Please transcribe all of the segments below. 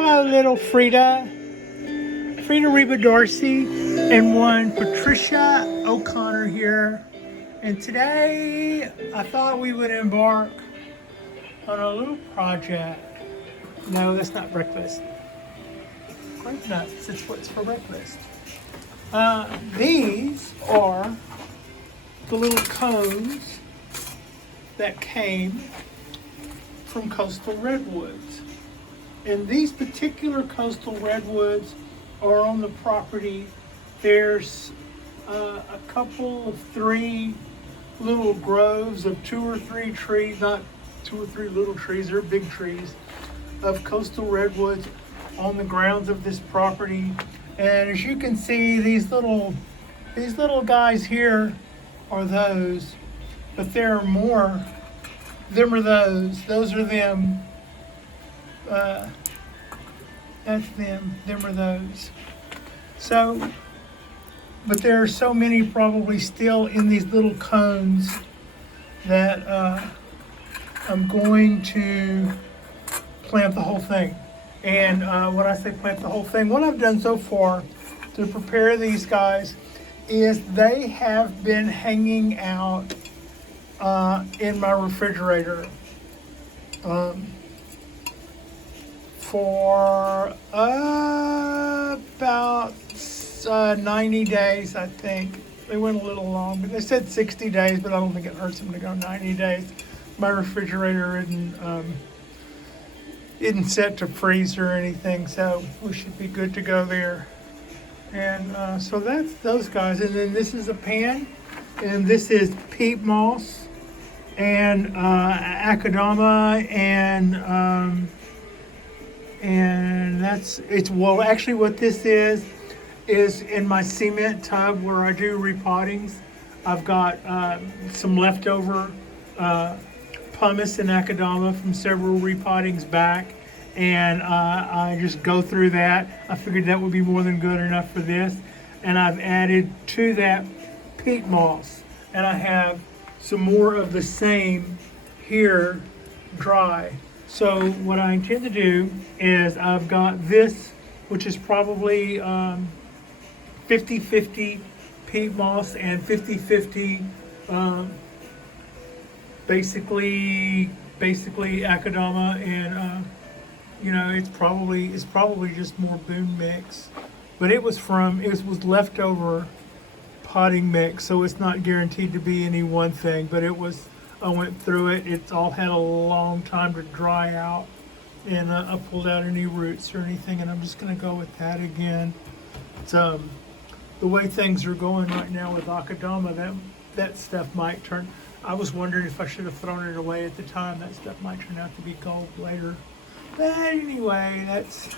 Hello, little Frida. Frida Reba Dorsey and one Patricia O'Connor here. And today I thought we would embark on a little project. No, that's not breakfast. Grape nuts, it's what's for breakfast. These are the little cones that came from Coastal Redwoods. And these particular Coastal Redwoods are on the property. There's a couple of three little groves of two or three trees, not two or three little trees, they're big trees, of Coastal Redwoods on the grounds of this property. And as you can see, these little guys here are those, but there are more. Them are those are them. That's them are those. So, but there are so many probably still in these little cones that I'm going to plant the whole thing. And when I say plant the whole thing, what I've done so far to prepare these guys is they have been hanging out in my refrigerator for about 90 days, I think. They went a little long, but they said 60 days, but I don't think it hurts them to go 90 days. My refrigerator isn't set to freeze or anything, so we should be good to go there. And so that's those guys. And then this is a pan, and this is peat moss and akadama, and it's well, actually what this is in my cement tub where I do repottings. I've got some leftover pumice and akadama from several repottings back, and I just go through that. I figured that would be more than good enough for this, and I've added to that peat moss, and I have some more of the same here dry. So what I intend to do is I've got this, which is probably 50-50 peat moss and 50-50 basically akadama, and it's probably just more boon mix, but it was leftover potting mix, so it's not guaranteed to be any one thing, but I went through it. It's all had a long time to dry out, and I pulled out any roots or anything, and I'm just going to go with that again. It's, the way things are going right now with akadama, that stuff might turn. I was wondering if I should have thrown it away at the time. That stuff might turn out to be gold later. But anyway, that's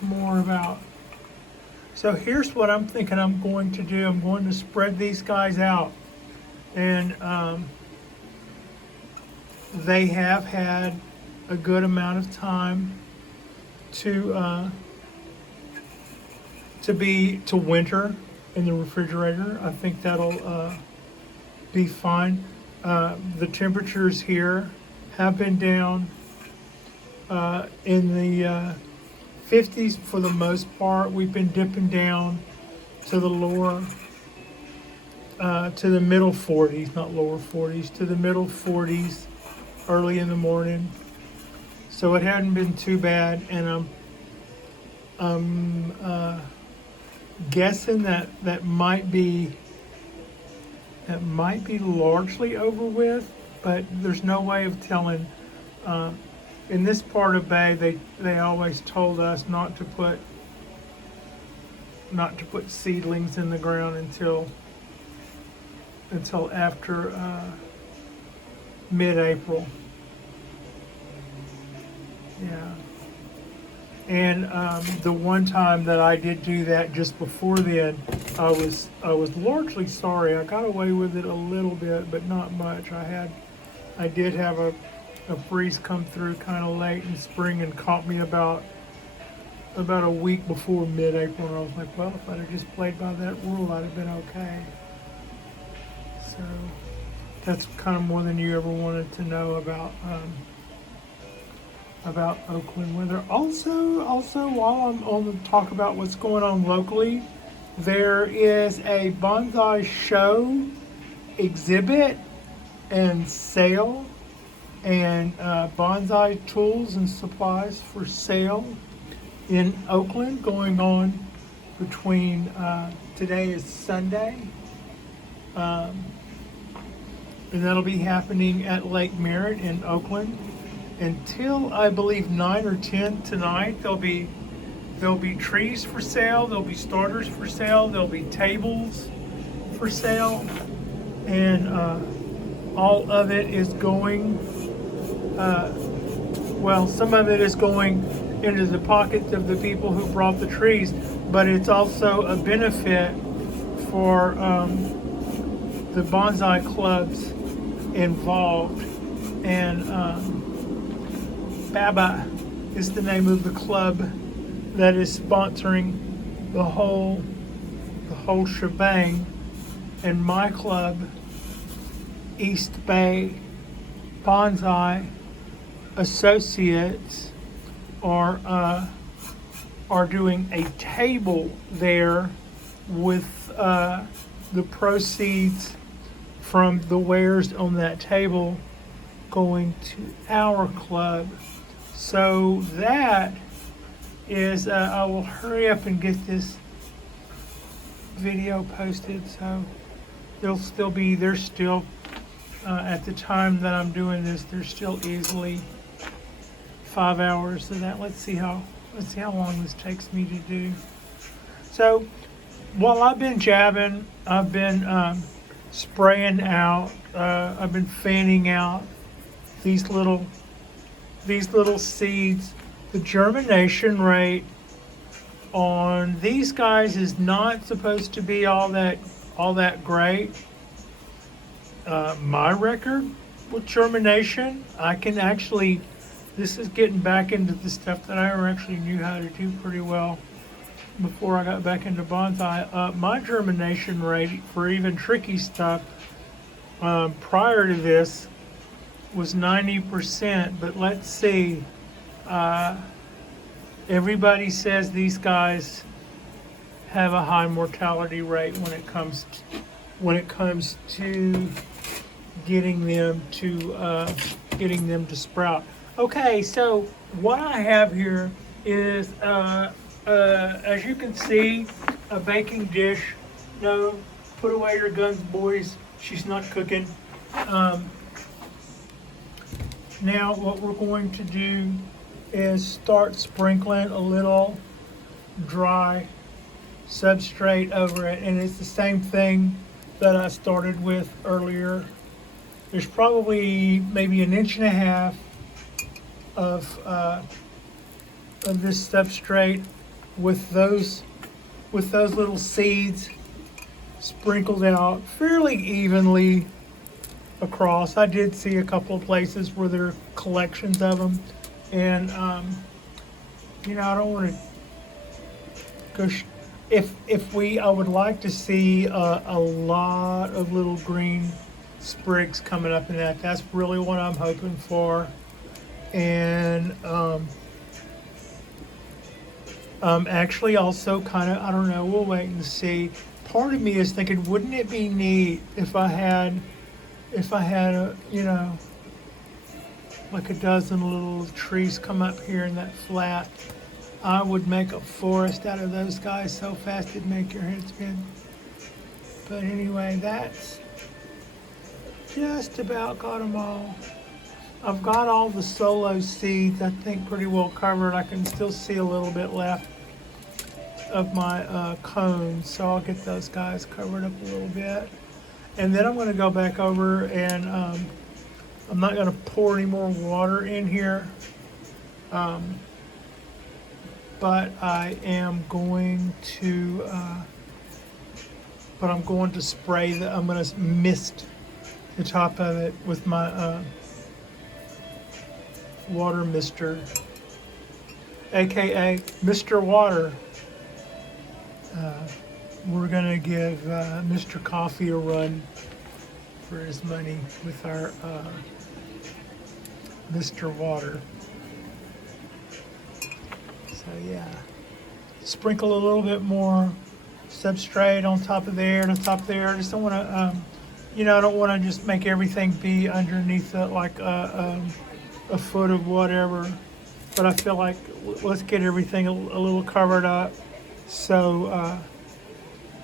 more about. So here's what I'm thinking I'm going to do. I'm going to spread these guys out. And they have had a good amount of time to winter in the refrigerator. I think that'll be fine. The temperatures here have been down in the 50s for the most part. We've been dipping down to the lower, to the middle 40s, not lower 40s, to the middle 40s early in the morning. So it hadn't been too bad, and I'm guessing that might be largely over with, but there's no way of telling. In this part of Bay, they always told us not to put seedlings in the ground until after mid-April. Yeah. And the one time that I did do that just before then, I was largely sorry. I got away with it a little bit, but not much. I did have a breeze come through kind of late in spring and caught me about a week before mid-April, and I was like, well, if I'd have just played by that rule, I'd have been okay. So that's kind of more than you ever wanted to know about about Oakland weather. Also, while I'm on the talk about what's going on locally, there is a bonsai show, exhibit, and sale, and bonsai tools and supplies for sale in Oakland going on between today is Sunday, um, and that'll be happening at Lake Merritt in Oakland until I believe 9 or 10 tonight. There'll be trees for sale, there'll be starters for sale, there'll be tables for sale, and all of it is going, well, some of it is going into the pockets of the people who brought the trees, but it's also a benefit for the bonsai clubs involved. And Baba is the name of the club that is sponsoring the whole shebang, and my club, East Bay Bonsai Associates, are doing a table there with the proceeds from the wares on that table going to our club. So that is, I will hurry up and get this video posted. So there's still, at the time that I'm doing this, there's still easily 5 hours of that. Let's see how long this takes me to do. So while I've been jabbing, I've been spraying out, I've been fanning out these little seeds. The germination rate on these guys is not supposed to be all that great. My record with germination, I can actually, this is getting back into the stuff that I actually knew how to do pretty well before I got back into bonsai. My germination rate for even tricky stuff prior to this was 90%, but let's see. Everybody says these guys have a high mortality rate when it comes to getting them to sprout. Okay, so what I have here is, as you can see, a baking dish. No, put away your guns, boys. She's not cooking. Now what we're going to do is start sprinkling a little dry substrate over it, and it's the same thing that I started with earlier. There's probably maybe 1.5 inches of this substrate with those little seeds sprinkled out fairly evenly across. I did see a couple of places where there are collections of them, and I don't want to go. I would like to see a lot of little green sprigs coming up in that. That's really what I'm hoping for. And actually also kind of, I don't know, we'll wait and see. Part of me is thinking, wouldn't it be neat if I had a, like a dozen little trees come up here in that flat. I would make a forest out of those guys so fast it'd make your head spin. But anyway, that's just about got them all. I've got all the solo seeds, I think, pretty well covered. I can still see a little bit left of my cones, so I'll get those guys covered up a little bit. And then I'm going to go back over and I'm not going to pour any more water in here, but I am going to, spray I'm going to mist the top of it with my water mister, aka Mr. Water. We're gonna give Mr. Coffee a run for his money with our Mr. Water. So yeah, sprinkle a little bit more substrate on top of there and on top of there. I just don't want to, I don't want to just make everything be underneath it like a foot of whatever. But I feel like let's get everything a little covered up, so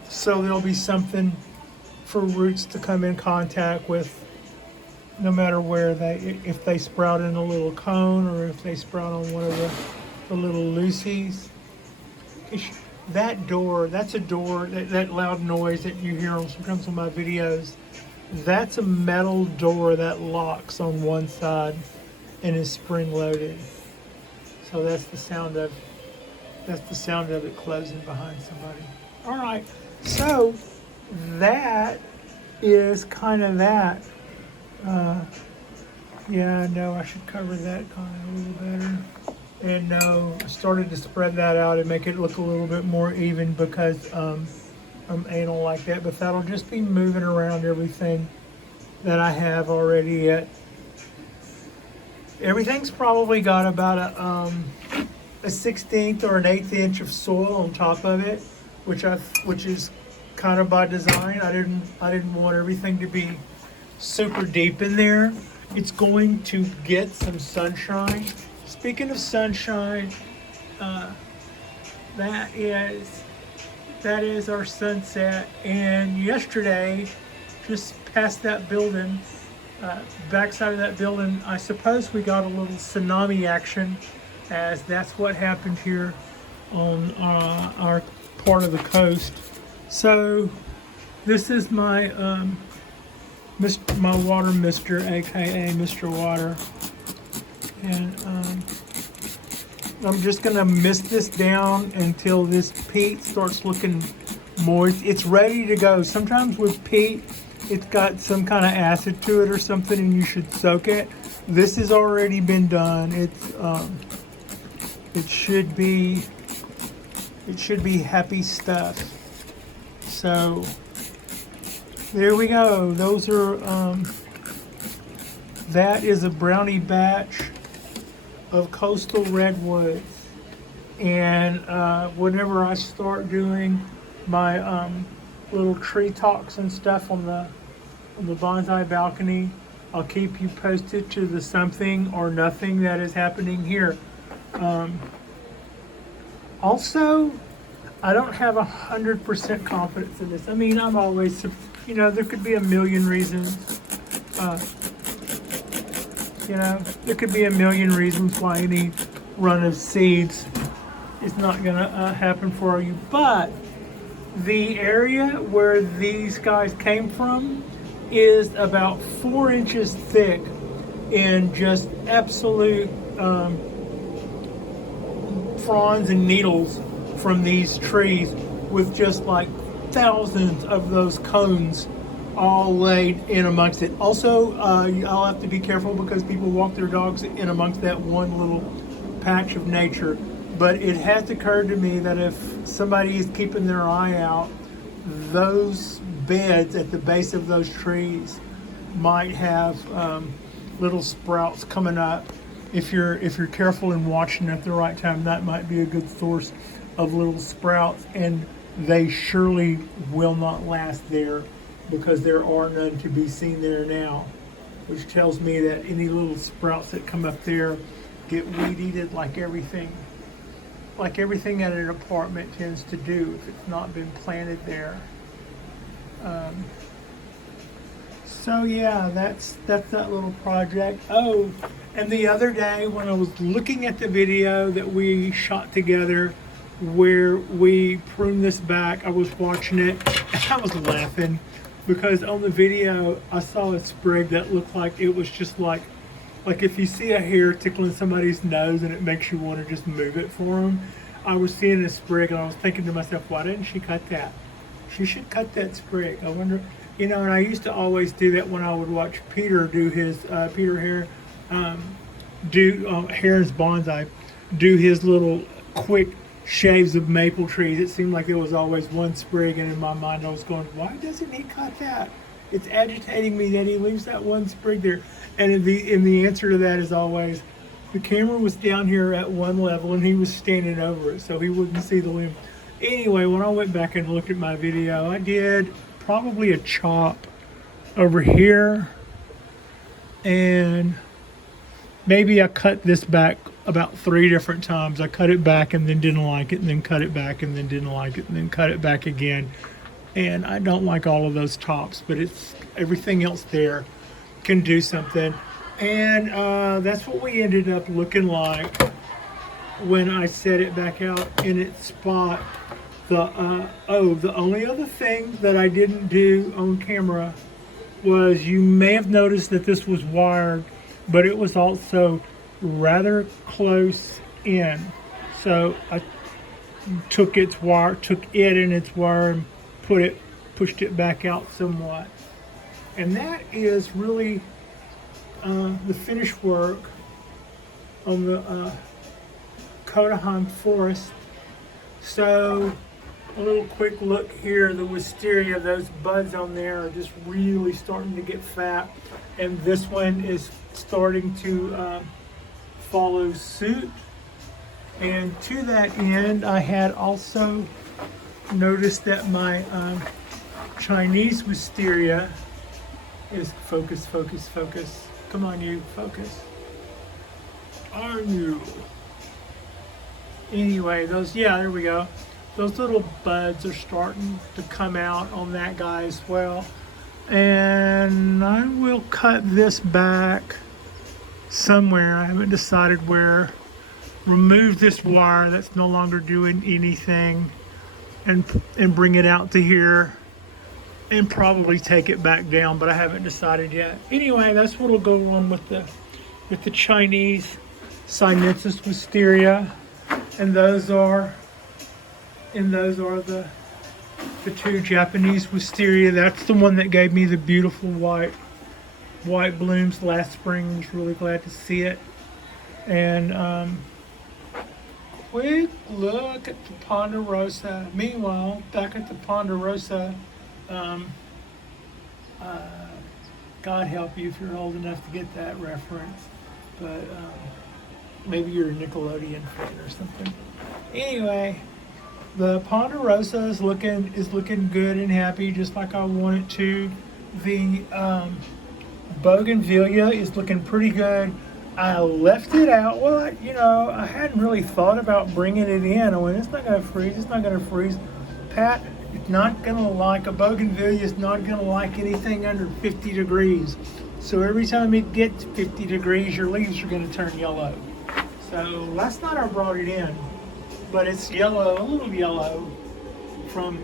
so there'll be something for roots to come in contact with, no matter where if they sprout in a little cone or if they sprout on one of the little loosies. That door, that's a door, that loud noise that you hear sometimes on my videos, that's a metal door that locks on one side and is spring loaded. So that's the sound of it closing behind somebody. All right, so that is kind of that. Yeah, I know I should cover that kind of a little better. And no, I started to spread that out and make it look a little bit more even because I'm anal like that. But that'll just be moving around everything that I have already at. Everything's probably got about a 1/16 or an 1/8 inch of soil on top of it, which is kind of by design. I didn't want everything to be super deep in there. It's going to get some sunshine. Speaking of sunshine, that is our sunset. And yesterday, just past that building, backside of that building, I suppose we got a little tsunami action, as that's what happened here on our part of the coast. So this is my my water mister, aka Mr. Water, and I'm just gonna mist this down until this peat starts looking moist. It's ready to go. Sometimes with peat, it's got some kind of acid to it or something, and you should soak it. This has already been done. It should be happy stuff. So there we go. Those are that is a brownie batch of Coastal Redwoods. And whenever I start doing my little tree talks and stuff on the Bonsai Balcony, I'll keep you posted to the something or nothing that is happening here. Also, I don't have 100% confidence in this. I mean, I'm always, there could be a million reasons. There could be a million reasons why any run of seeds is not going to happen for you. But the area where these guys came from is about 4 inches thick in just absolute fronds and needles from these trees, with just like thousands of those cones all laid in amongst it. Also, I'll have to be careful because people walk their dogs in amongst that one little patch of nature. But it has occurred to me that if somebody is keeping their eye out, those beds at the base of those trees might have little sprouts coming up. If you're careful and watching at the right time, that might be a good source of little sprouts, and they surely will not last there because there are none to be seen there now, which tells me that any little sprouts that come up there get weed eated like everything at an apartment tends to do if it's not been planted there. So yeah, that's that little project. Oh, and the other day when I was looking at the video that we shot together where we pruned this back, I was watching it and I was laughing because on the video I saw a sprig that looked like it was just like if you see a hair tickling somebody's nose and it makes you want to just move it for them. I was seeing a sprig and I was thinking to myself, why didn't she cut that? She should cut that sprig. I wonder, and I used to always do that when I would watch Peter do his, Peter Hare, Hare's Bonsai, do his little quick shaves of maple trees. It seemed like there was always one sprig, and in my mind I was going, why doesn't he cut that? It's agitating me that he leaves that one sprig there. And the answer to that is always, The camera was down here at one level and he was standing over it so he wouldn't see the limb. Anyway, when I went back and looked at my video, I did probably a chop over here, and maybe I cut this back about 3 different times. I cut it back and then didn't like it, and then cut it back and then didn't like it, and then cut it back again. And I don't like all of those chops, but it's everything else there can do something. And that's what we ended up looking like when I set it back out in its spot. The only other thing that I didn't do on camera was, you may have noticed that this was wired, but it was also rather close in. So I took it and its wire and pushed it back out somewhat. And that is really the finished work on the Cotahan forest. So a little quick look here, the wisteria, those buds on there are just really starting to get fat, and this one is starting to follow suit. And to that end, I had also noticed that my Chinese wisteria is focus. Come on, you, focus. Are you? Anyway, there we go. Those little buds are starting to come out on that guy as well. And I will cut this back somewhere. I haven't decided where. Remove this wire that's no longer doing anything, and bring it out to here, and probably take it back down, but I haven't decided yet. Anyway, that's what'll go on with the Chinese Sinensis wisteria, and those are the 2 Japanese wisteria. That's the one that gave me the beautiful white blooms last spring. I was really glad to see it. And quick look at the Ponderosa. Meanwhile, back at the Ponderosa, God help you if you're old enough to get that reference, but maybe you're a Nickelodeon fan or something. Anyway, the Ponderosa is looking good and happy, just like I want it to. The Bougainvillea is looking pretty good. I left it out. Well, I hadn't really thought about bringing it in. I went, it's not going to freeze. Pat, it's not going to like, a bougainvillea is not going to like anything under 50 degrees. So every time it gets 50 degrees, your leaves are going to turn yellow. So last night I brought it in, but it's yellow, a little yellow from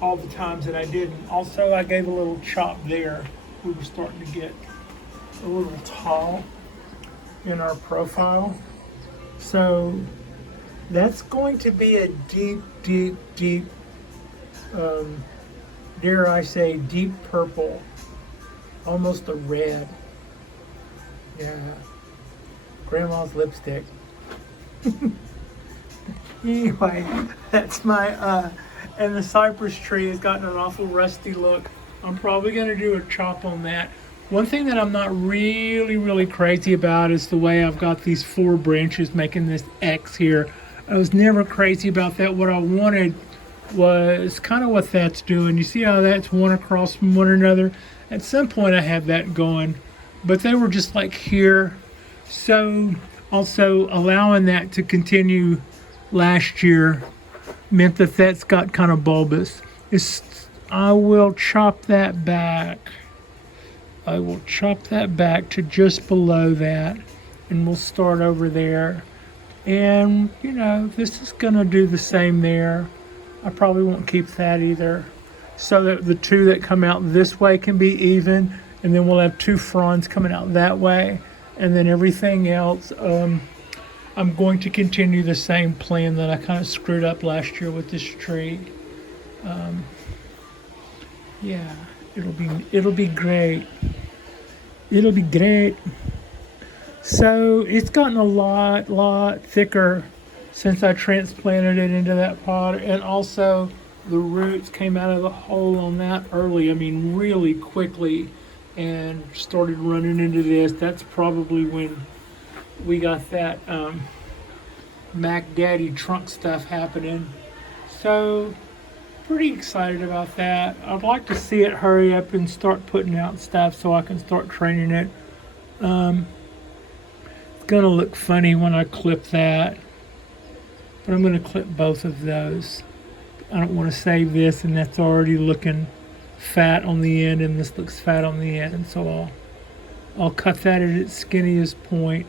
all the times that I didn't. Also, I gave a little chop there. We were starting to get a little tall in our profile. So that's going to be a deep, dare I say, deep purple, almost a red. Yeah, grandma's lipstick. Anyway, that's my, and the cypress tree has gotten an awful rusty look. I'm probably going to do a chop on that. One thing that I'm not really crazy about is the way I've got these 4 branches making this X here. I was never crazy about that. What I wanted was kind of what that's doing. You see how that's one across from one another? At some point I had that going, but they were just like here. So also allowing that to continue last year meant that that's got kind of bulbous. I will chop that back. I will chop that back to just below that, and we'll start over there. And this is gonna do the same there. I probably won't keep that either, so that the 2 that come out this way can be even, and then we'll have 2 fronds coming out that way, and then everything else. I'm going to continue the same plan that I kind of screwed up last year with this tree. Yeah, it'll be great. It'll be great. So it's gotten a lot thicker since I transplanted it into that pot, and also the roots came out of the hole on that early. I mean, really quickly, and started running into this. That's probably when we got that Mac Daddy trunk stuff happening. So pretty excited about that. I'd like to see it hurry up and start putting out stuff so I can start training it. It's gonna look funny when I clip that, but I'm gonna clip both of those. I don't want to save this and that's already looking fat on the end and this looks fat on the end, so I'll cut that at its skinniest point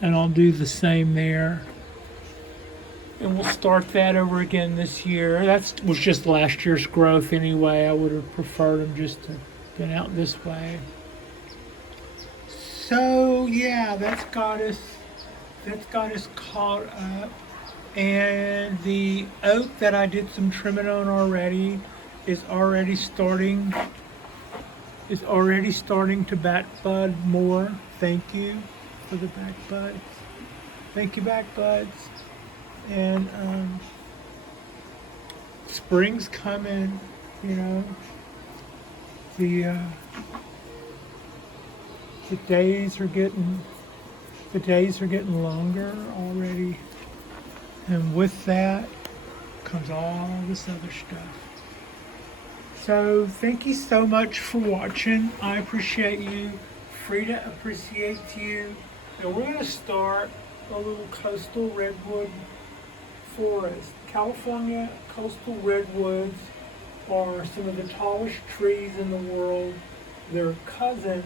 and I'll do the same there. And we'll start that over again this year. That was just last year's growth anyway. I would have preferred them just to get out this way. So yeah, that's got us caught up. And the oak that I did some trimming on already is already starting to back bud more. Thank you for the back buds. Thank you, back buds. And spring's coming, you know. The days are getting longer already, and with that comes all this other stuff. So thank you so much for watching. I appreciate you. Frida appreciates you. And we're going to start a little coastal redwood forest. California coastal redwoods are some of the tallest trees in the world. Their cousin,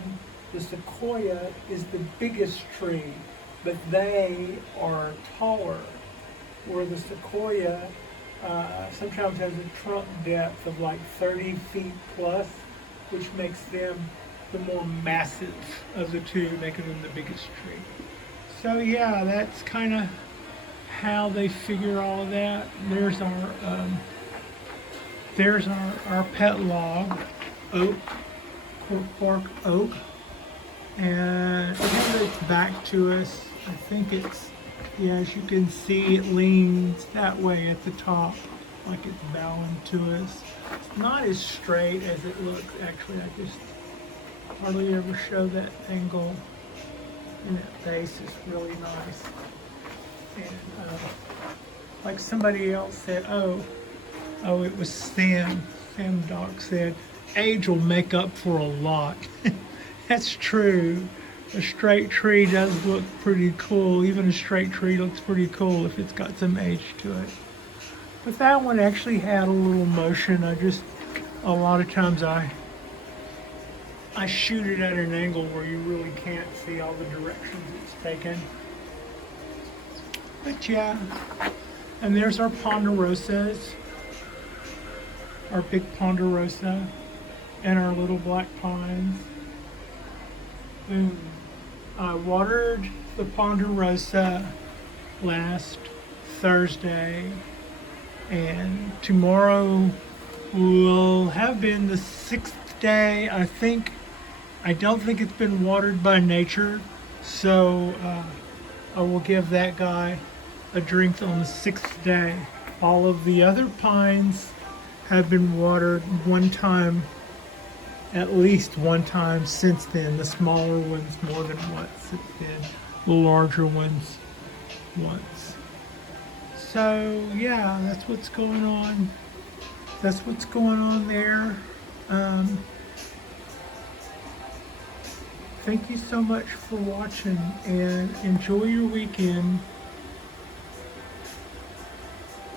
the sequoia, is the biggest tree, but they are taller. Where the sequoia sometimes has a trunk depth of like 30 feet plus, which makes them the more massive of the two, making them the biggest tree. So yeah, that's kind of how they figure all of that. There's our pet log, oak, cork bark oak, and it's back to us. I think it's, yeah, as you can see, it leans that way at the top, like it's bowing to us. It's not as straight as it looks. Actually, I just hardly ever show that angle, and that base is really nice. And like somebody else said, oh, it was Sam Doc said, age will make up for a lot. That's true. A straight tree does look pretty cool. Even a straight tree looks pretty cool if it's got some age to it. But that one actually had a little motion. A lot of times I shoot it at an angle where you really can't see all the directions it's taken. But yeah, and there's our ponderosas, our big ponderosa, and our little black pines. Boom. I watered the ponderosa last Thursday, and tomorrow will have been the 6th day. I don't think it's been watered by nature, so I will give that guy a drink on the 6th day. All of the other pines have been watered one time, at least one time since then. The smaller ones more than once since then. The larger ones once. So yeah, that's what's going on. That's what's going on there. Thank you so much for watching, and enjoy your weekend.